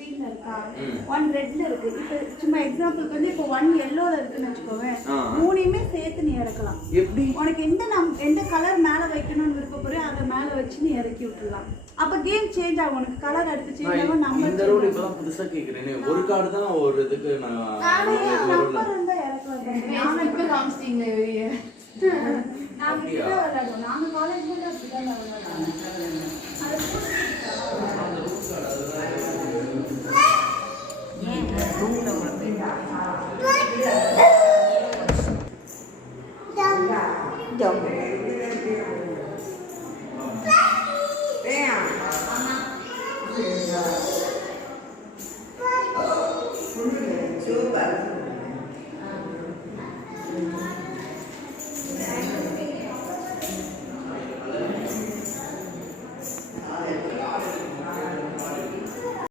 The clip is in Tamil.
greenல இருக்கா, 1 redல இருக்கு. இப்போ சும்மா எக்ஸாம்பிளுக்கு வந்து இப்போ 1 yellowல இருக்குன்னு வச்சுக்கோவேன், மூணையுமே சேர்த்து நீ இறக்கலாம். எப்படி உனக்கு எந்த கலர் மேல வைக்கணும்னு விருப்பப்படுறியோ அதை மேல வச்சு நீ இறக்கி விட்டுடலாம். அப்ப கேம் சேஞ்ச் ஆகும். உனக்கு கலர் அடுத்து சேஞ்ச் ஆகும். நம்பர் இந்த ரூல் இப்பதான் புதுசா கேக்குறேனே. ஒரு கார்டு தான் ஒரு இதுக்கு நான் நம்பர் இருந்தா இறக்கலாம். நாங்க இப்ப காமிச்சிட்டீங்க வெளிய. நாங்க கிட்ட விளையாடுவோம். நாங்க காலேஜ்ல அப்படிதான் விளையாடுவோம். அது